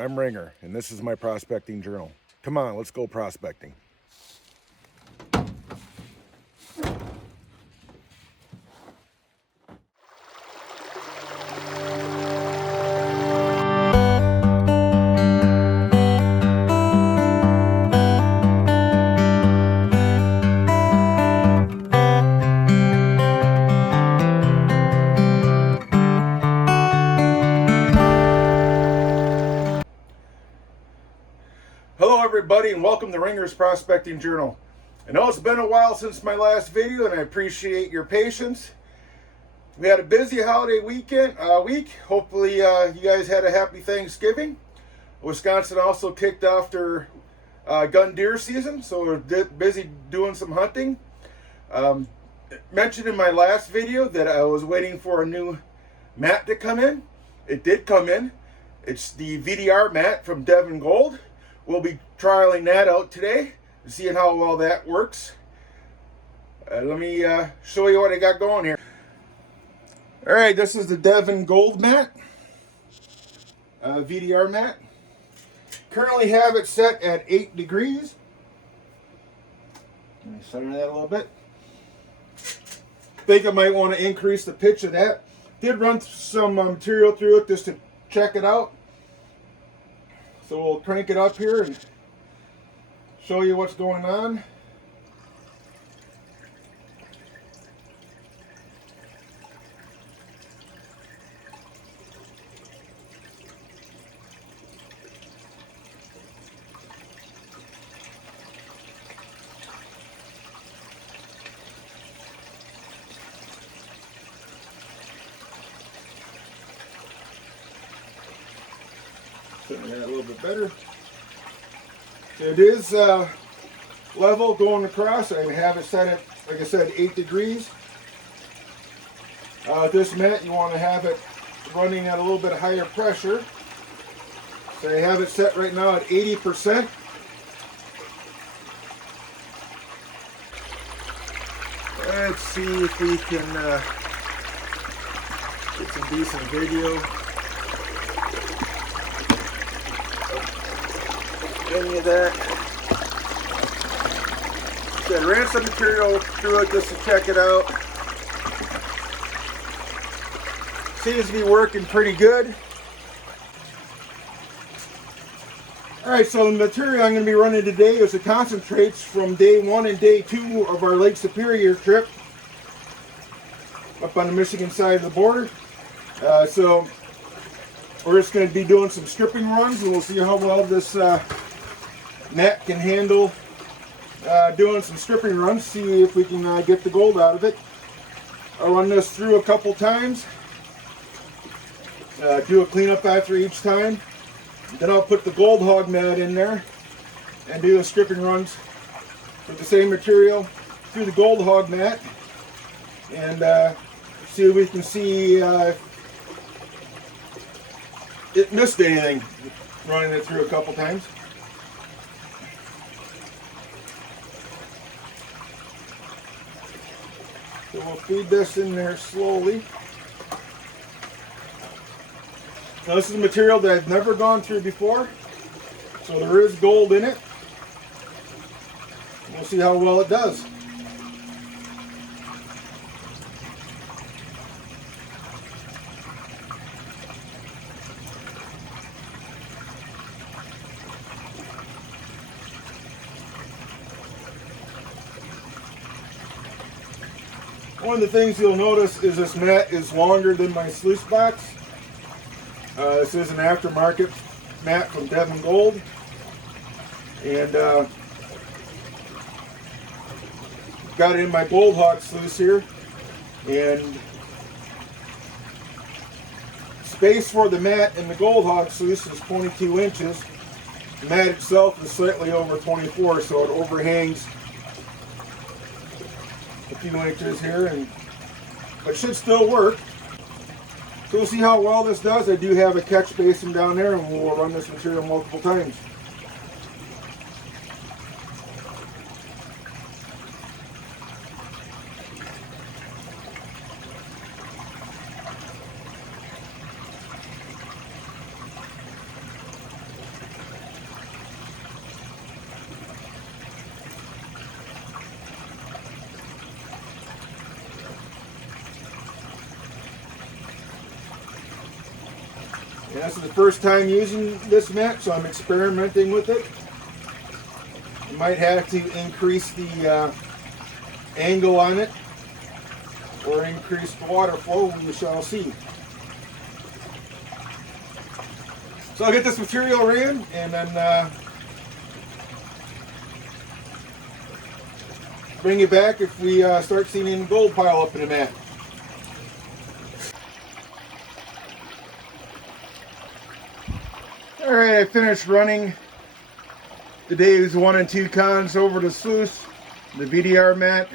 I'm Ringer, and this is my prospecting journal. Come on, let's go prospecting. Hello everybody and welcome to Ringer's Prospecting Journal. I know it's been a while since my last video and I appreciate your patience. We had a busy holiday week. Hopefully you guys had a happy Thanksgiving. Wisconsin also kicked off their gun deer season, so we're busy doing some hunting. Mentioned in my last video that I was waiting for a new mat to come in. It did come in. It's the VDR mat from Devin Gold. We'll be trialing that out today and seeing how well that works. Let me show you what I got going here. All right, this is the Devin Gold mat, VDR mat. Currently have it set at 8 degrees. Let me center that a little bit. Think I might want to increase the pitch of that. Did run some material through it just to check it out. So we'll crank it up here and show you what's going on. Setting that a little bit better. It is level going across. I have it set at, like I said, 8 degrees. This mat, you want to have it running at a little bit higher pressure. So I have it set right now at 80%. Let's see if we can get some decent video. Any of that. So I ran some material through it just to check it out. Seems to be working pretty good. Alright, so the material I'm going to be running today is the concentrates from day 1 and day 2 of our Lake Superior trip up on the Michigan side of the border. So we're just going to be doing some stripping runs and we'll see how well this mat can handle doing some stripping runs, see if we can get the gold out of it. I'll run this through a couple times, do a cleanup after each time, then I'll put the gold hog mat in there and do the stripping runs with the same material through the gold hog mat and see if we can see if it missed anything running it through a couple times. So we'll feed this in there slowly. Now this is material that I've never gone through before, so there is gold in it. We'll see how well it does. One of the things you'll notice is this mat is longer than my sluice box. This is an aftermarket mat from Devin Gold. And got it in my Gold Hog sluice here. And space for the mat in the Gold Hog sluice is 22 inches. The mat itself is slightly over 24, so it overhangs a few inches here, but should still work. So we'll see how well this does. I do have a catch basin down there and we'll run this material multiple times. And this is the first time using this mat, so I'm experimenting with it. I might have to increase the angle on it or increase the water flow, we shall see. So I'll get this material ran and then bring you back if we start seeing any gold pile up in the mat. Alright, I finished running today's 1 and 2 cons over the sluice, the VDR mat.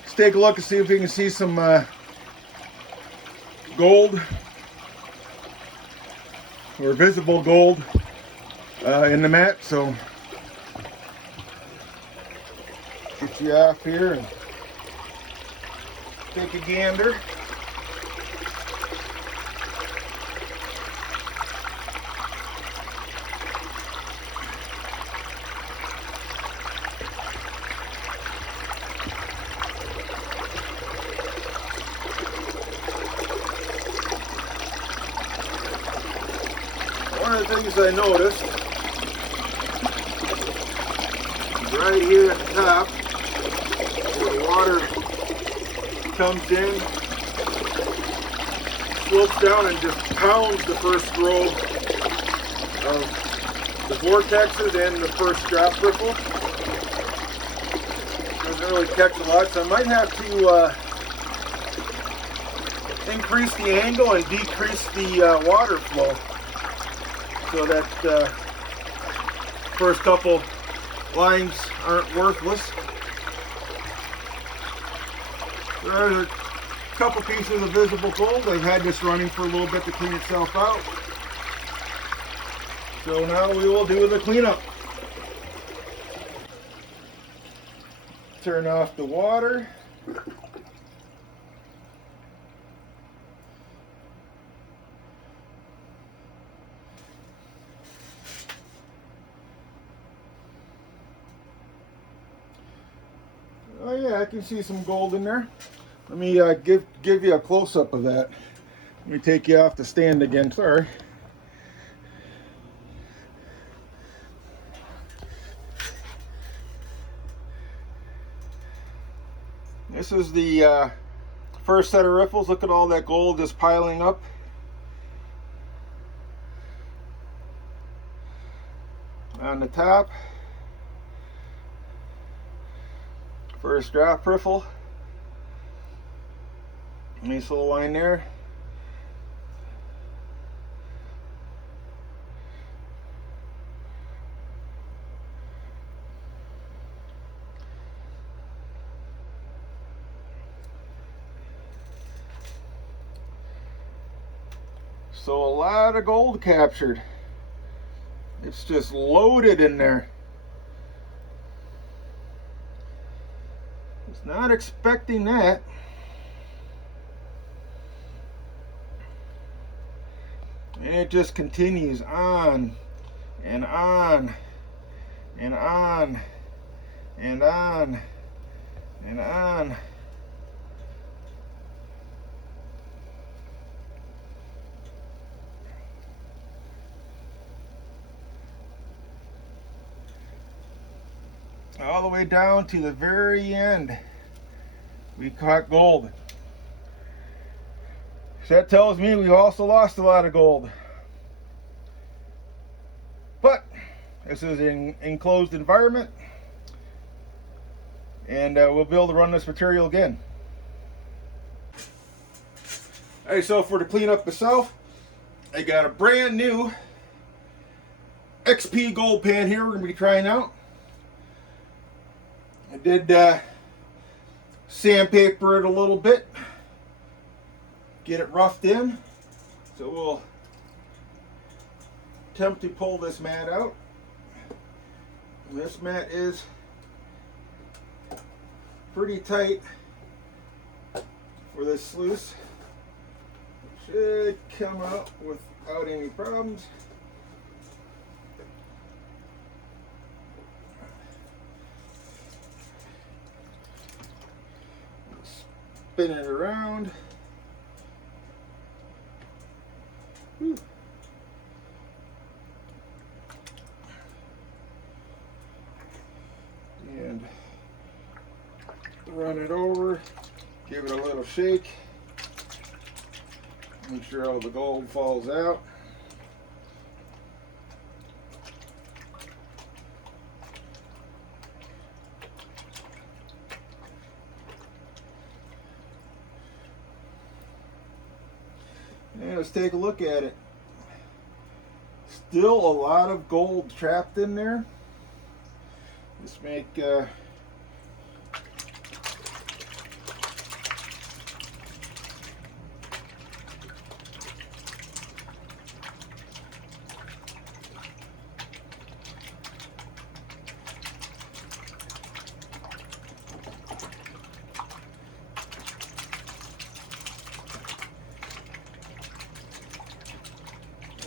Let's take a look and see if we can see some gold or visible gold in the mat. So get you off here and take a gander. One of the things I noticed right here at the top, where the water comes in, slopes down and just pounds the first row of the vortexes and the first drop riffle. Doesn't really catch a lot, so I might have to increase the angle and decrease the water flow, so that first couple lines aren't worthless. There are a couple pieces of visible gold. I've had this running for a little bit to clean itself out. So now we will do the cleanup. Turn off the water. Oh yeah, I can see some gold in there. Let me give you a close-up of that. Let me take you off the stand again, sorry. This is the first set of riffles. Look at all that gold just piling up. On the top. First drop riffle. Nice little line there. So a lot of gold captured. It's just loaded in there. Was not expecting that. And it just continues on and on and on and on and on. All the way down to the very end, we caught gold. So that tells me we also lost a lot of gold. But this is an enclosed environment, and we'll be able to run this material again. Alright, so for the cleanup itself, I got a brand new XP gold pan here we're going to be trying out. I did sandpaper it a little bit, get it roughed in. So we'll attempt to pull this mat out. This mat is pretty tight for this sluice. It should come out without any problems. Spin it around. Whew. run it over, give it a little shake, make sure all the gold falls out. And let's take a look at it. Still a lot of gold trapped in there. Let's make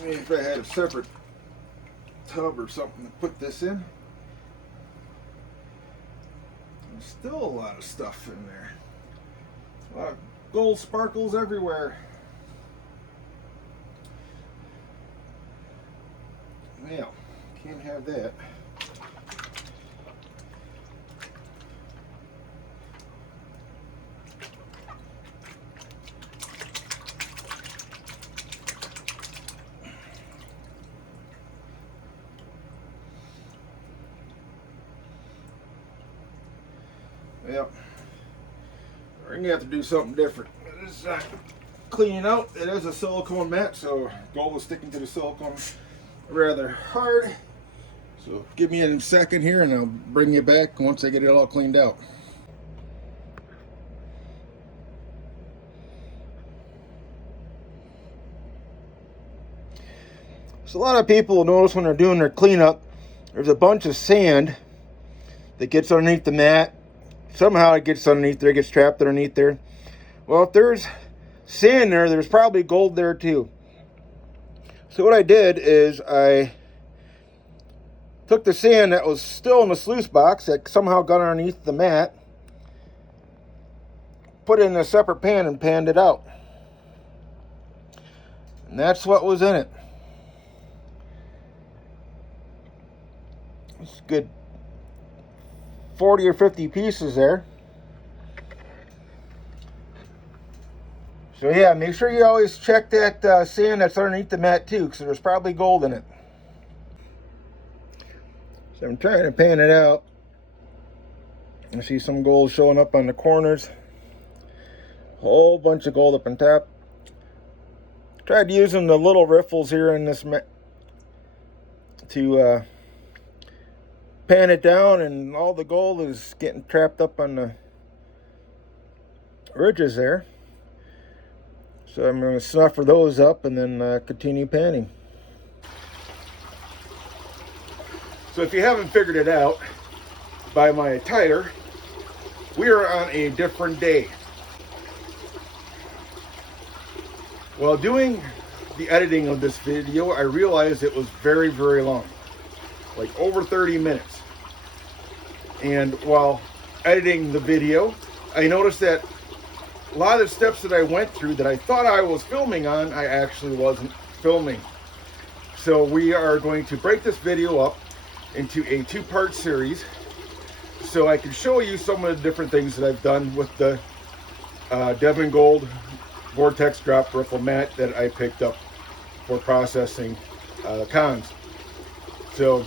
maybe if I had a separate tub or something to put this in. There's still a lot of stuff in there. A lot of gold sparkles everywhere. Well, can't have that. Yep. We're gonna have to do something different. This is cleaning out. It is a silicone mat, so gold is sticking to the silicone rather hard. So give me a second here and I'll bring you back once I get it all cleaned out. So a lot of people will notice when they're doing their cleanup, there's a bunch of sand that gets underneath the mat. Somehow it gets underneath there, gets trapped underneath there. Well, if there's sand there, there's probably gold there too. So what I did is I took the sand that was still in the sluice box that somehow got underneath the mat, put it in a separate pan and panned it out. And that's what was in it. It's good 40 or 50 pieces there. So yeah, make sure you always check that sand that's underneath the mat too, because there's probably gold in it. So I'm trying to pan it out. I see some gold showing up on the corners. Whole bunch of gold up on top. Tried using the little riffles here in this mat to pan it down, and all the gold is getting trapped up on the ridges there. So I'm going to snuffer those up and then continue panning. So if you haven't figured it out by my attire, we are on a different day. While doing the editing of this video, I realized it was very, very long, like over 30 minutes. And while editing the video, I noticed that a lot of the steps that I went through that I thought I was filming on, I actually wasn't filming. So we are going to break this video up into a two-part series so I can show you some of the different things that I've done with the Devin Gold Vortex Drop Riffle mat that I picked up for processing cons. So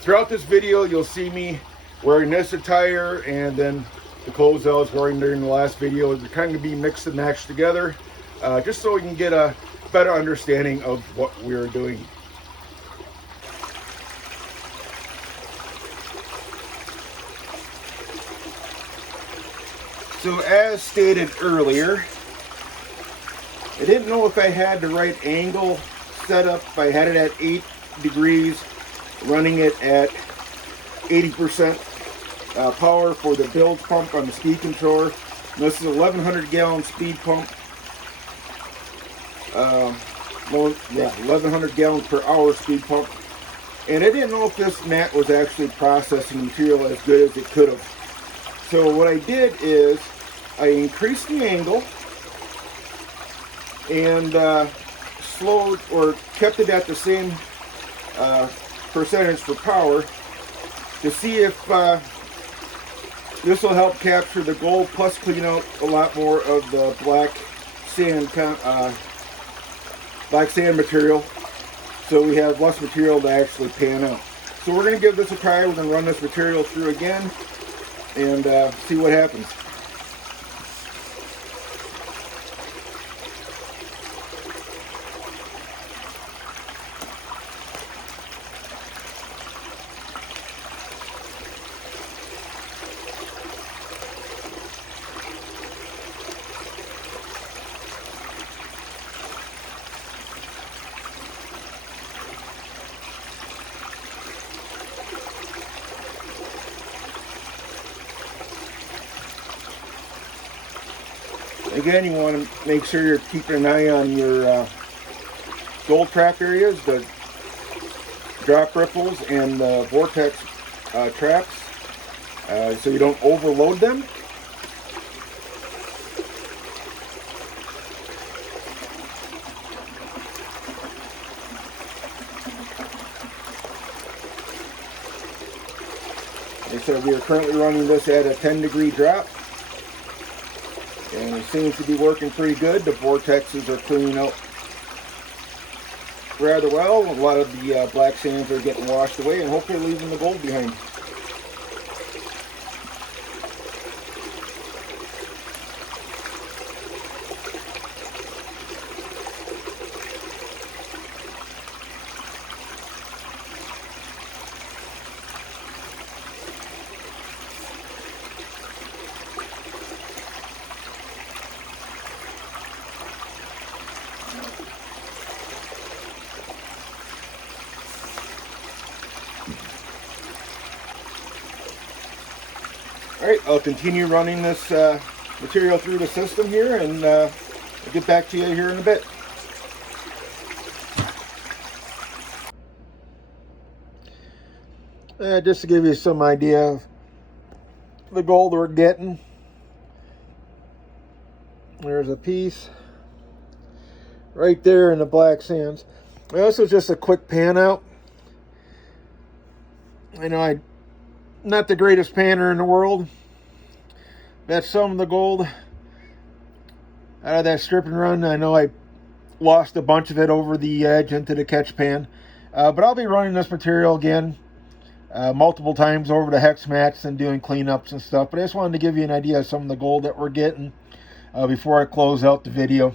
throughout this video, you'll see me wearing this attire, and then the clothes I was wearing during the last video. They're kind of be mixed and matched together, just so we can get a better understanding of what we're doing. So as stated earlier, I didn't know if I had the right angle set up. I had it at 8 degrees, running it at 80% power for the bilge pump on the speed controller. And this is a 1100 gallon speed pump. 1100 gallons per hour speed pump. And I didn't know if this mat was actually processing material as good as it could have. So what I did is I increased the angle and slowed or kept it at the same percentage for power to see if This will help capture the gold, plus clean out a lot more of the black sand material, so we have less material to actually pan out. So we're going to give this a try. We're going to run this material through again and see what happens. Again, you want to make sure you're keeping an eye on your gold trap areas, the drop riffles and the vortex traps, so you don't overload them. Like I said, we are currently running this at a 10-degree drop. And it seems to be working pretty good. The vortexes are cleaning out rather well. A lot of the black sands are getting washed away and hopefully leaving the gold behind. Alright, I'll continue running this material through the system here, and I'll get back to you here in a bit. Just to give you some idea of the gold we're getting. There's a piece right there in the black sands. This was just a quick pan out. I know I'm not the greatest panner in the world. That's some of the gold out of that strip and run. I know I lost a bunch of it over the edge into the catch pan. But I'll be running this material again multiple times over the hex mats and doing cleanups and stuff. But I just wanted to give you an idea of some of the gold that we're getting before I close out the video.